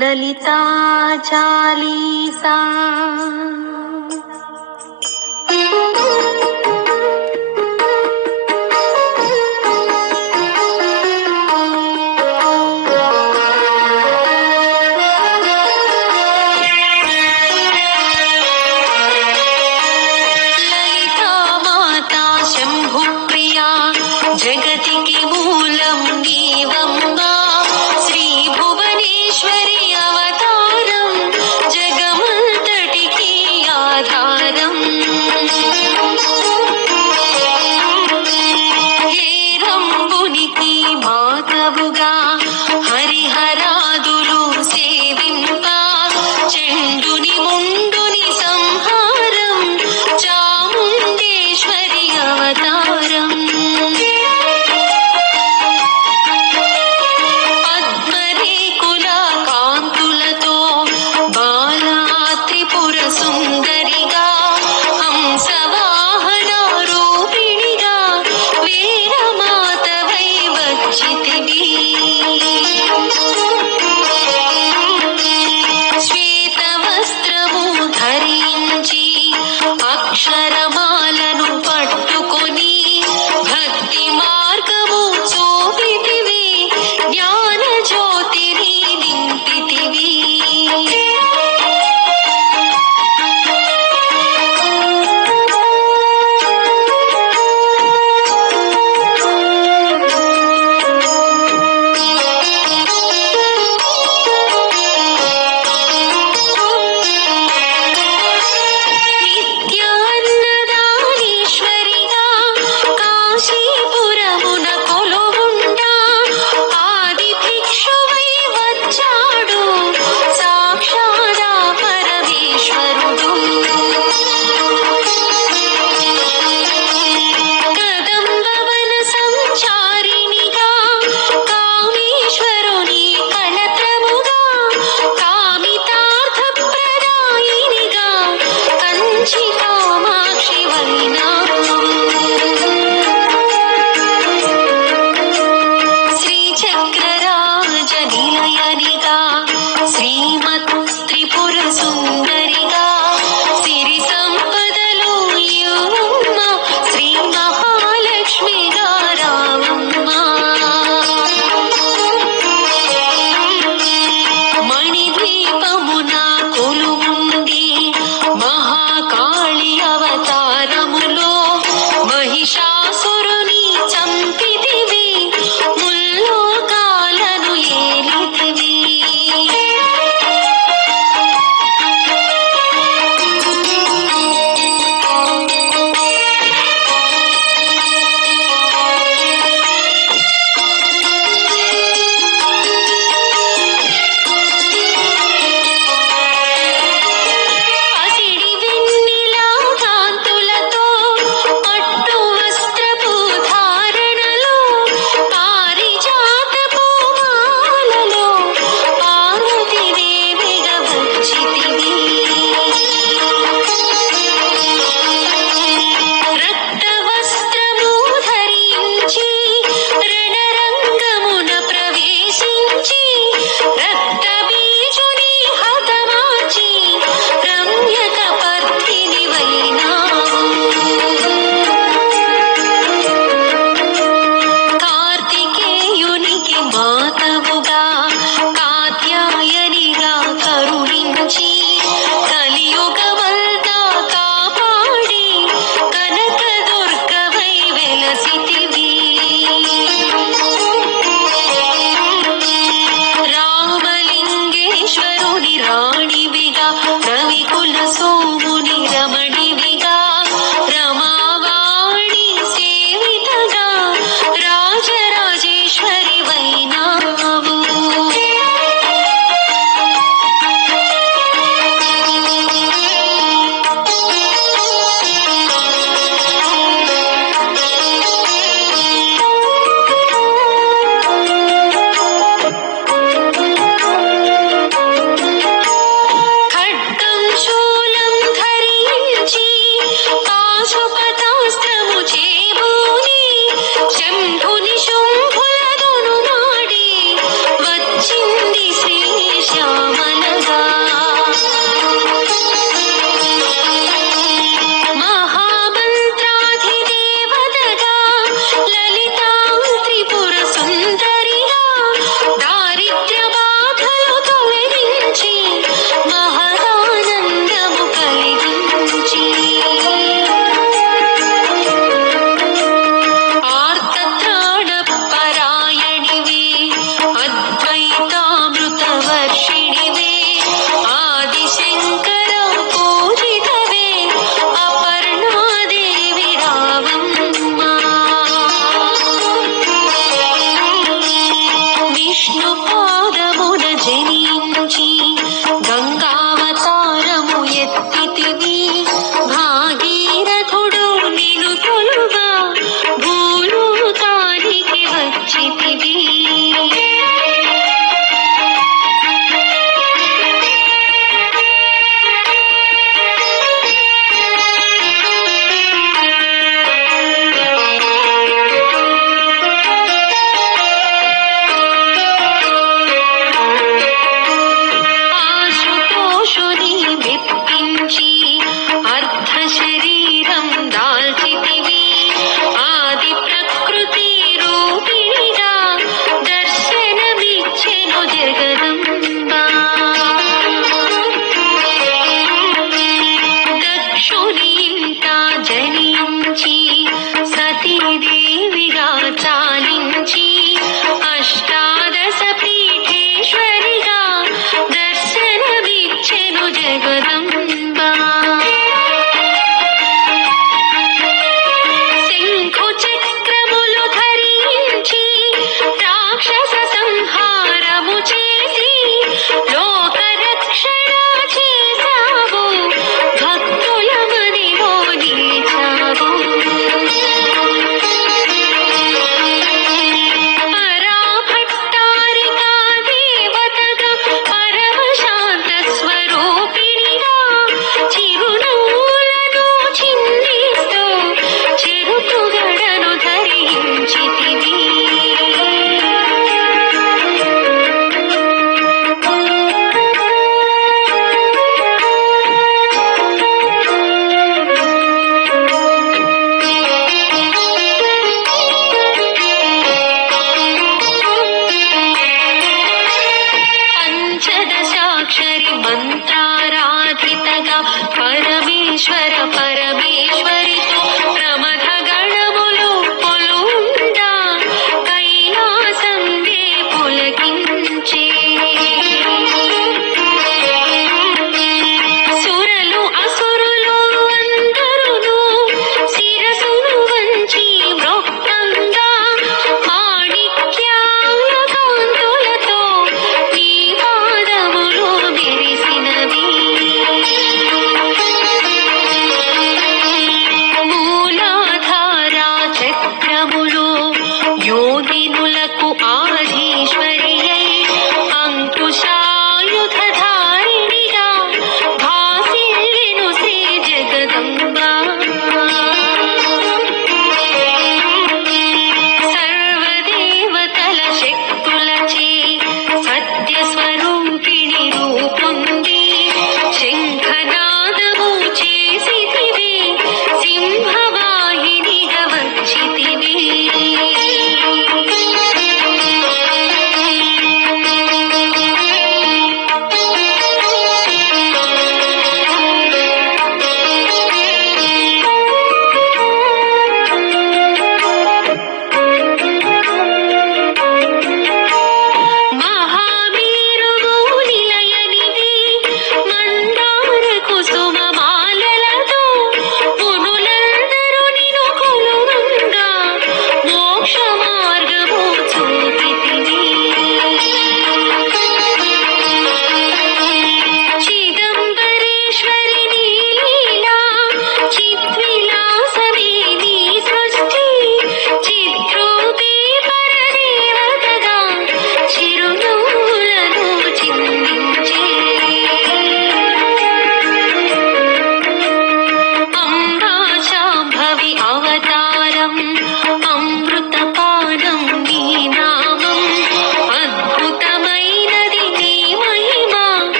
ललिता चालीसा புற சுந்தரி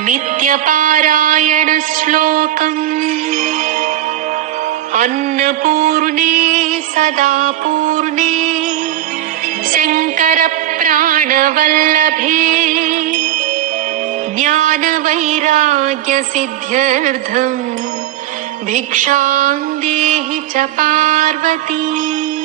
नित्यपारायणश्लोकम्। अन्नपूर्णे सदा पूर्णे शङ्करप्राणवल्लभे ज्ञानवैराग्यसिद्ध्यर्थम् भिक्षां देहि च पार्वती।